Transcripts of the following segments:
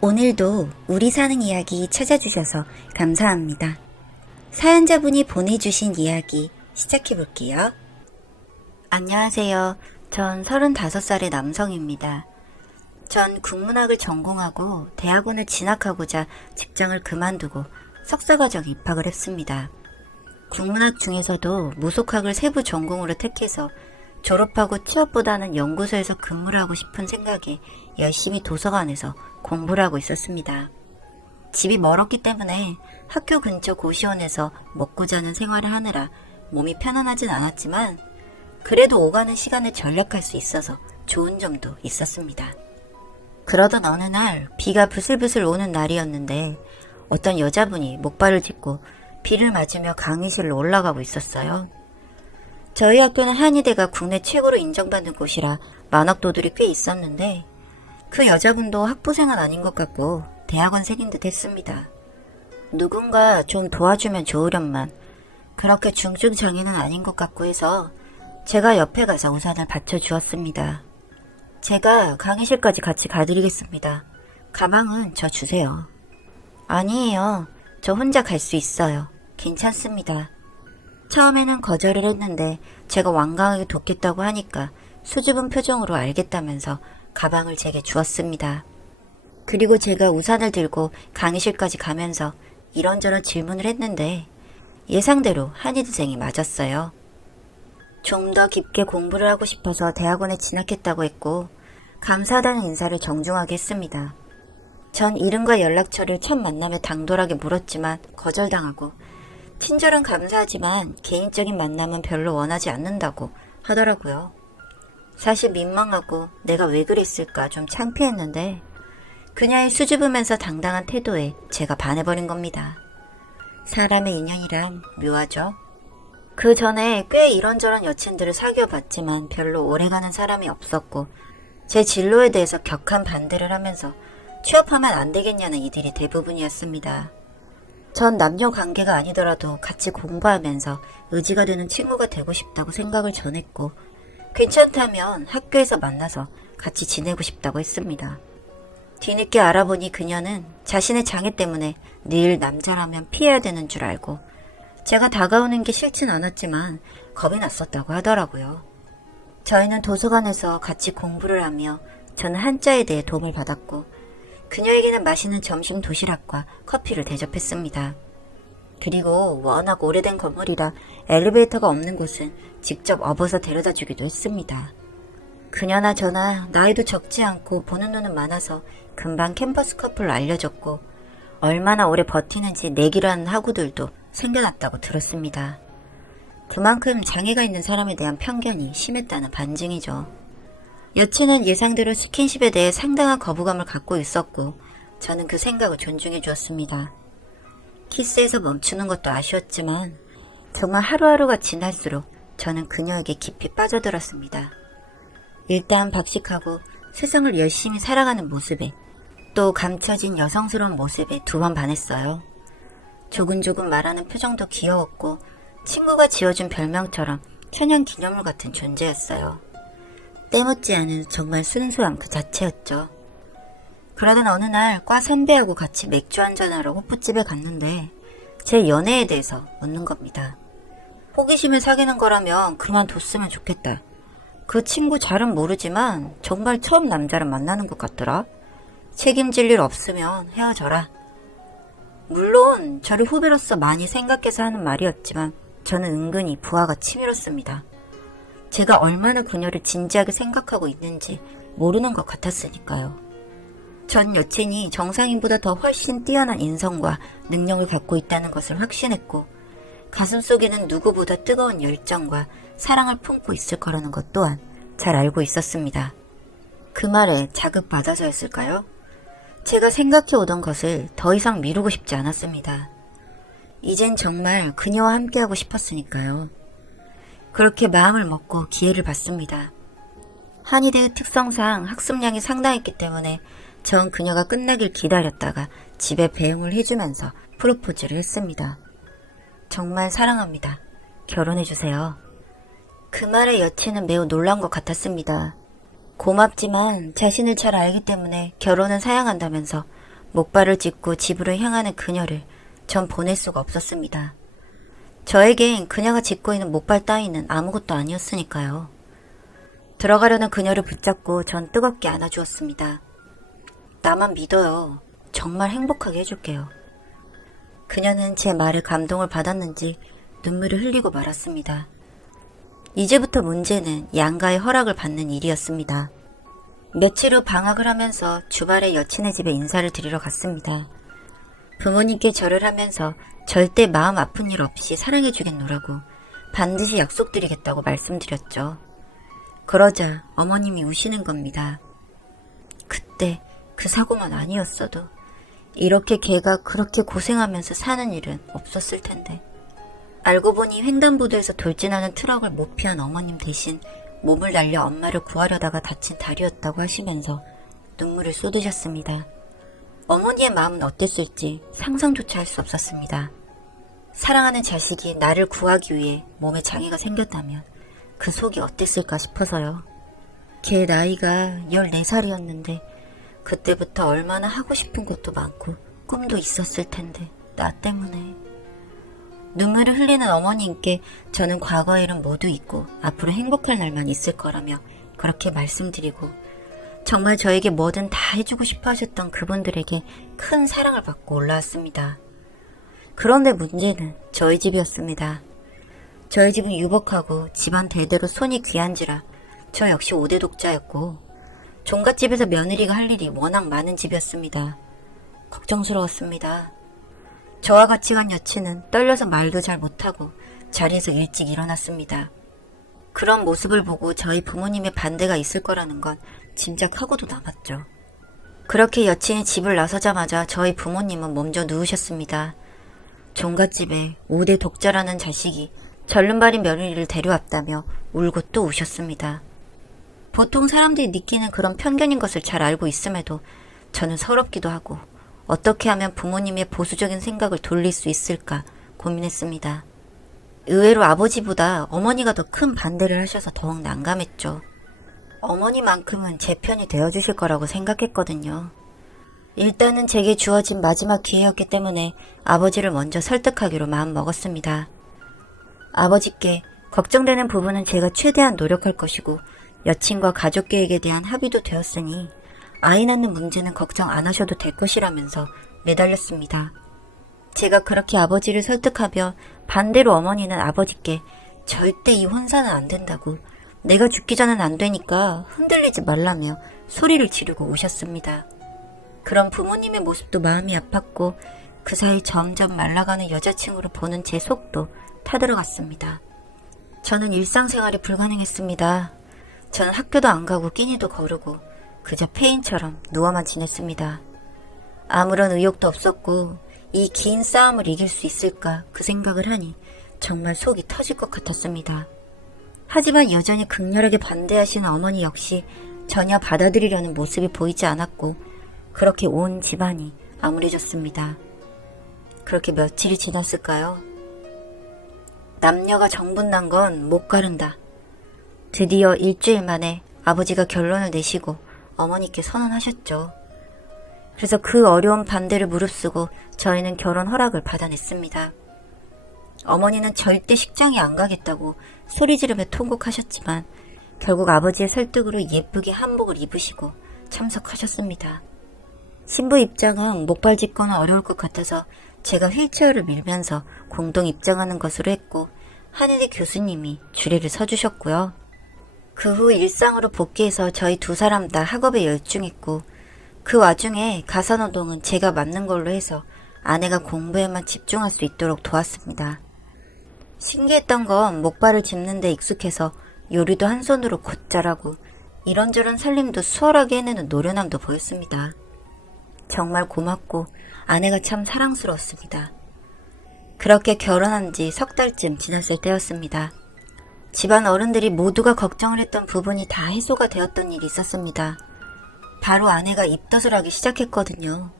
오늘도 우리 사는 이야기 찾아주셔서 감사합니다. 사연자분이 보내주신 이야기 시작해볼게요. 안녕하세요. 전 35살의 남성입니다. 전 국문학을 전공하고 대학원을 진학하고자 직장을 그만두고 석사과정에 입학을 했습니다. 국문학 중에서도 무속학을 세부 전공으로 택해서 졸업하고 취업보다는 연구소에서 근무를 하고 싶은 생각에 열심히 도서관에서 공부를 하고 있었습니다. 집이 멀었기 때문에 학교 근처 고시원에서 먹고 자는 생활을 하느라 몸이 편안하진 않았지만 그래도 오가는 시간을 절약할 수 있어서 좋은 점도 있었습니다. 그러던 어느 날 비가 부슬부슬 오는 날이었는데 어떤 여자분이 목발을 짚고 비를 맞으며 강의실로 올라가고 있었어요. 저희 학교는 한의대가 국내 최고로 인정받는 곳이라 만학도들이 꽤 있었는데 그 여자분도 학부생은 아닌 것 같고 대학원생인 듯 했습니다. 누군가 좀 도와주면 좋으련만 그렇게 중증 장애는 아닌 것 같고 해서 제가 옆에 가서 우산을 받쳐주었습니다. 제가 강의실까지 같이 가드리겠습니다. 가방은 저 주세요. 아니에요. 저 혼자 갈 수 있어요. 괜찮습니다. 처음에는 거절을 했는데 제가 완강하게 돕겠다고 하니까 수줍은 표정으로 알겠다면서 가방을 제게 주었습니다. 그리고 제가 우산을 들고 강의실까지 가면서 이런저런 질문을 했는데 예상대로 한의대생이 맞았어요. 좀 더 깊게 공부를 하고 싶어서 대학원에 진학했다고 했고 감사하다는 인사를 정중하게 했습니다. 전 이름과 연락처를 첫 만남에 당돌하게 물었지만 거절당하고 친절은 감사하지만 개인적인 만남은 별로 원하지 않는다고 하더라고요. 사실 민망하고 내가 왜 그랬을까 좀 창피했는데 그녀의 수줍으면서 당당한 태도에 제가 반해버린 겁니다. 사람의 인연이란 묘하죠. 그 전에 꽤 이런저런 여친들을 사귀어봤지만 별로 오래가는 사람이 없었고 제 진로에 대해서 격한 반대를 하면서 취업하면 안 되겠냐는 이들이 대부분이었습니다. 전 남녀 관계가 아니더라도 같이 공부하면서 의지가 되는 친구가 되고 싶다고 생각을 전했고 괜찮다면 학교에서 만나서 같이 지내고 싶다고 했습니다. 뒤늦게 알아보니 그녀는 자신의 장애 때문에 늘 남자라면 피해야 되는 줄 알고 제가 다가오는 게 싫진 않았지만 겁이 났었다고 하더라고요. 저희는 도서관에서 같이 공부를 하며 저는 한자에 대해 도움을 받았고 그녀에게는 맛있는 점심 도시락과 커피를 대접했습니다. 그리고 워낙 오래된 건물이라 엘리베이터가 없는 곳은 직접 업어서 데려다 주기도 했습니다. 그녀나 저나 나이도 적지 않고 보는 눈은 많아서 금방 캠퍼스 커플로 알려졌고 얼마나 오래 버티는지 내기를 하는 학우들도 생겨났다고 들었습니다. 그만큼 장애가 있는 사람에 대한 편견이 심했다는 반증이죠. 여친은 예상대로 스킨십에 대해 상당한 거부감을 갖고 있었고 저는 그 생각을 존중해 주었습니다. 키스에서 멈추는 것도 아쉬웠지만 정말 하루하루가 지날수록 저는 그녀에게 깊이 빠져들었습니다. 일단 박식하고 세상을 열심히 살아가는 모습에 또 감춰진 여성스러운 모습에 두 번 반했어요. 조근조근 말하는 표정도 귀여웠고 친구가 지어준 별명처럼 천연기념물 같은 존재였어요. 때묻지 않은 정말 순수함 그 자체였죠. 그러던 어느 날 과 선배하고 같이 맥주 한잔하러 호프집에 갔는데 제 연애에 대해서 묻는 겁니다. 호기심을 사귀는 거라면 그만뒀으면 좋겠다. 그 친구 잘은 모르지만 정말 처음 남자를 만나는 것 같더라. 책임질 일 없으면 헤어져라. 물론 저를 후배로서 많이 생각해서 하는 말이었지만 저는 은근히 부하가 치밀었습니다. 제가 얼마나 그녀를 진지하게 생각하고 있는지 모르는 것 같았으니까요. 전 여친이 정상인보다 더 훨씬 뛰어난 인성과 능력을 갖고 있다는 것을 확신했고 가슴속에는 누구보다 뜨거운 열정과 사랑을 품고 있을 거라는 것 또한 잘 알고 있었습니다. 그 말에 자극받아서였을까요? 제가 생각해 오던 것을 더 이상 미루고 싶지 않았습니다. 이젠 정말 그녀와 함께하고 싶었으니까요. 그렇게 마음을 먹고 기회를 받습니다. 한의대의 특성상 학습량이 상당했기 때문에 전 그녀가 끝나길 기다렸다가 집에 배웅을 해주면서 프로포즈를 했습니다. 정말 사랑합니다. 결혼해주세요. 그 말에 여친은 매우 놀란 것 같았습니다. 고맙지만 자신을 잘 알기 때문에 결혼은 사양한다면서 목발을 짚고 집으로 향하는 그녀를 전 보낼 수가 없었습니다. 저에겐 그녀가 짚고 있는 목발 따위는 아무것도 아니었으니까요. 들어가려는 그녀를 붙잡고 전 뜨겁게 안아주었습니다. 나만 믿어요. 정말 행복하게 해줄게요. 그녀는 제 말에 감동을 받았는지 눈물을 흘리고 말았습니다. 이제부터 문제는 양가의 허락을 받는 일이었습니다. 며칠 후 방학을 하면서 주말에 여친의 집에 인사를 드리러 갔습니다. 부모님께 절을 하면서 절대 마음 아픈 일 없이 사랑해주겠노라고 반드시 약속드리겠다고 말씀드렸죠. 그러자 어머님이 우시는 겁니다. 그때 그 사고만 아니었어도 이렇게 걔가 그렇게 고생하면서 사는 일은 없었을 텐데. 알고 보니 횡단보도에서 돌진하는 트럭을 못 피한 어머님 대신 몸을 날려 엄마를 구하려다가 다친 달이었다고 하시면서 눈물을 쏟으셨습니다. 어머니의 마음은 어땠을지 상상조차 할 수 없었습니다. 사랑하는 자식이 나를 구하기 위해 몸에 장애가 생겼다면 그 속이 어땠을까 싶어서요. 걔 나이가 14살이었는데 그때부터 얼마나 하고 싶은 것도 많고 꿈도 있었을 텐데 나 때문에. 눈물을 흘리는 어머님께 저는 과거의 일은 모두 잊고 앞으로 행복할 날만 있을 거라며 그렇게 말씀드리고 정말 저에게 뭐든 다 해주고 싶어 하셨던 그분들에게 큰 사랑을 받고 올라왔습니다. 그런데 문제는 저희 집이었습니다. 저희 집은 유복하고 집안 대대로 손이 귀한지라 저 역시 5대 독자였고 종갓집에서 며느리가 할 일이 워낙 많은 집이었습니다. 걱정스러웠습니다. 저와 같이 간 여친은 떨려서 말도 잘 못하고 자리에서 일찍 일어났습니다. 그런 모습을 보고 저희 부모님의 반대가 있을 거라는 건 짐작하고도 남았죠. 그렇게 여친이 집을 나서자마자 저희 부모님은 먼저 누우셨습니다. 종갓집에 5대 독자라는 자식이 절름발인 며느리를 데려왔다며 울고 또 우셨습니다. 보통 사람들이 느끼는 그런 편견인 것을 잘 알고 있음에도 저는 서럽기도 하고 어떻게 하면 부모님의 보수적인 생각을 돌릴 수 있을까 고민했습니다. 의외로 아버지보다 어머니가 더 큰 반대를 하셔서 더욱 난감했죠. 어머니만큼은 제 편이 되어주실 거라고 생각했거든요. 일단은 제게 주어진 마지막 기회였기 때문에 아버지를 먼저 설득하기로 마음먹었습니다. 아버지께 걱정되는 부분은 제가 최대한 노력할 것이고 여친과 가족 계획에 대한 합의도 되었으니 아이 낳는 문제는 걱정 안 하셔도 될 것이라면서 매달렸습니다. 제가 그렇게 아버지를 설득하며 반대로 어머니는 아버지께 절대 이 혼사는 안 된다고 내가 죽기 전엔 안 되니까 흔들리지 말라며 소리를 지르고 오셨습니다. 그런 부모님의 모습도 마음이 아팠고 그 사이 점점 말라가는 여자친구를 보는 제 속도 타들어갔습니다. 저는 일상생활이 불가능했습니다. 저는 학교도 안 가고 끼니도 거르고 그저 폐인처럼 누워만 지냈습니다. 아무런 의욕도 없었고 이 긴 싸움을 이길 수 있을까 그 생각을 하니 정말 속이 터질 것 같았습니다. 하지만 여전히 극렬하게 반대하시는 어머니 역시 전혀 받아들이려는 모습이 보이지 않았고 그렇게 온 집안이 암울해졌습니다. 그렇게 며칠이 지났을까요? 남녀가 정분난 건 못 가른다. 드디어 일주일 만에 아버지가 결론을 내시고 어머니께 선언하셨죠. 그래서 그 어려운 반대를 무릅쓰고 저희는 결혼 허락을 받아냈습니다. 어머니는 절대 식장에 안 가겠다고 소리 지르며 통곡하셨지만 결국 아버지의 설득으로 예쁘게 한복을 입으시고 참석하셨습니다. 신부 입장은 목발 짚거는 어려울 것 같아서 제가 휠체어를 밀면서 공동 입장하는 것으로 했고 한의대 교수님이 주례를 서주셨고요. 그 후 일상으로 복귀해서 저희 두 사람 다 학업에 열중했고 그 와중에 가사노동은 제가 맡는 걸로 해서 아내가 공부에만 집중할 수 있도록 도왔습니다. 신기했던 건 목발을 짚는 데 익숙해서 요리도 한 손으로 곧잘하고 이런저런 살림도 수월하게 해내는 노련함도 보였습니다. 정말 고맙고 아내가 참 사랑스러웠습니다. 그렇게 결혼한 지 석 달쯤 지났을 때였습니다. 집안 어른들이 모두가 걱정을 했던 부분이 다 해소가 되었던 일이 있었습니다. 바로 아내가 입덧을 하기 시작했거든요.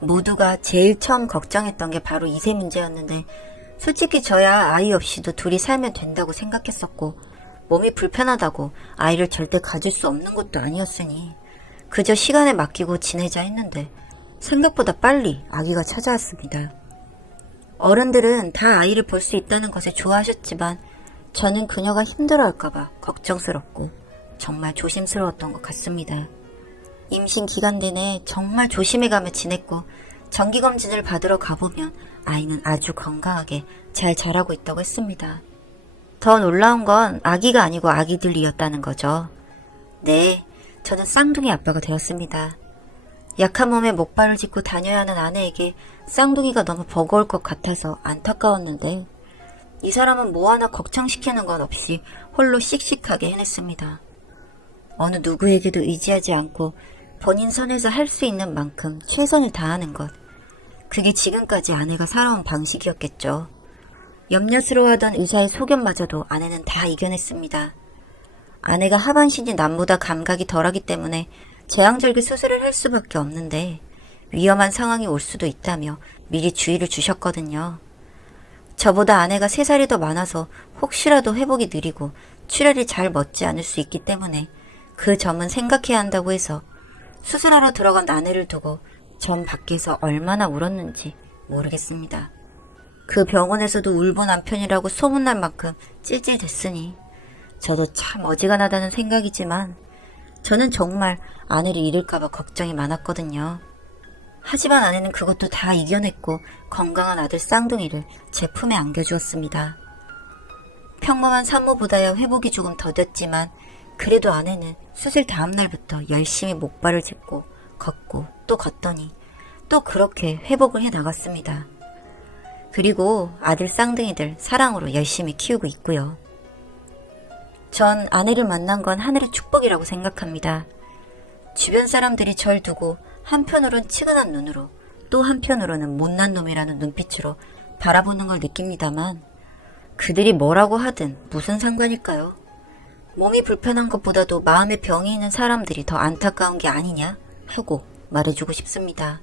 모두가 제일 처음 걱정했던 게 바로 이세 문제였는데 솔직히 저야 아이 없이도 둘이 살면 된다고 생각했었고 몸이 불편하다고 아이를 절대 가질 수 없는 것도 아니었으니 그저 시간에 맡기고 지내자 했는데 생각보다 빨리 아기가 찾아왔습니다. 어른들은 다 아이를 볼 수 있다는 것에 좋아하셨지만 저는 그녀가 힘들어할까봐 걱정스럽고 정말 조심스러웠던 것 같습니다. 임신 기간 내내 정말 조심해가며 지냈고 정기검진을 받으러 가보면 아이는 아주 건강하게 잘 자라고 있다고 했습니다. 더 놀라운 건 아기가 아니고 아기들이었다는 거죠. 네, 저는 쌍둥이 아빠가 되었습니다. 약한 몸에 목발을 짚고 다녀야 하는 아내에게 쌍둥이가 너무 버거울 것 같아서 안타까웠는데 이 사람은 뭐 하나 걱정시키는 것 없이 홀로 씩씩하게 해냈습니다. 어느 누구에게도 의지하지 않고 본인 선에서 할 수 있는 만큼 최선을 다하는 것. 그게 지금까지 아내가 살아온 방식이었겠죠. 염려스러워하던 의사의 소견마저도 아내는 다 이겨냈습니다. 아내가 하반신이 남보다 감각이 덜하기 때문에 제왕절개 수술을 할 수밖에 없는데 위험한 상황이 올 수도 있다며 미리 주의를 주셨거든요. 저보다 아내가 3살이 더 많아서 혹시라도 회복이 느리고 출혈이 잘 멎지 않을 수 있기 때문에 그 점은 생각해야 한다고 해서 수술하러 들어간 아내를 두고 전 밖에서 얼마나 울었는지 모르겠습니다. 그 병원에서도 울보 남편이라고 소문날 만큼 찔찔댔으니 저도 참 어지간하다는 생각이지만 저는 정말 아내를 잃을까봐 걱정이 많았거든요. 하지만 아내는 그것도 다 이겨냈고 건강한 아들 쌍둥이를 제 품에 안겨주었습니다. 평범한 산모보다야 회복이 조금 더뎠지만 그래도 아내는 수술 다음 날부터 열심히 목발을 짚고 걷고 또 걷더니 또 그렇게 회복을 해 나갔습니다. 그리고 아들 쌍둥이들 사랑으로 열심히 키우고 있고요. 전 아내를 만난 건 하늘의 축복이라고 생각합니다. 주변 사람들이 절 두고 한편으론 치근한 눈으로 또 한편으로는 못난 놈이라는 눈빛으로 바라보는 걸 느낍니다만 그들이 뭐라고 하든 무슨 상관일까요? 몸이 불편한 것보다도 마음에 병이 있는 사람들이 더 안타까운 게 아니냐 하고 말해주고 싶습니다.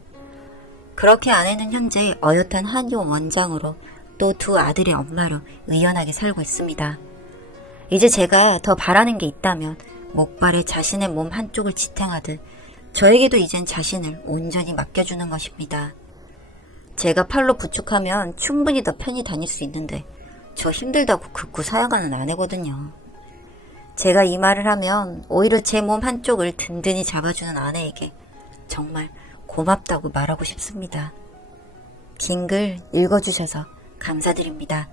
그렇게 아내는 현재 어엿한 한의원 원장으로 또 2 아들의 엄마로 의연하게 살고 있습니다. 이제 제가 더 바라는 게 있다면 목발에 자신의 몸 한쪽을 지탱하듯 저에게도 이젠 자신을 온전히 맡겨주는 것입니다. 제가 팔로 부축하면 충분히 더 편히 다닐 수 있는데 저 힘들다고 극구 사양하는 아내거든요. 제가 이 말을 하면 오히려 제 몸 한쪽을 든든히 잡아주는 아내에게 정말 고맙다고 말하고 싶습니다. 긴 글 읽어주셔서 감사드립니다.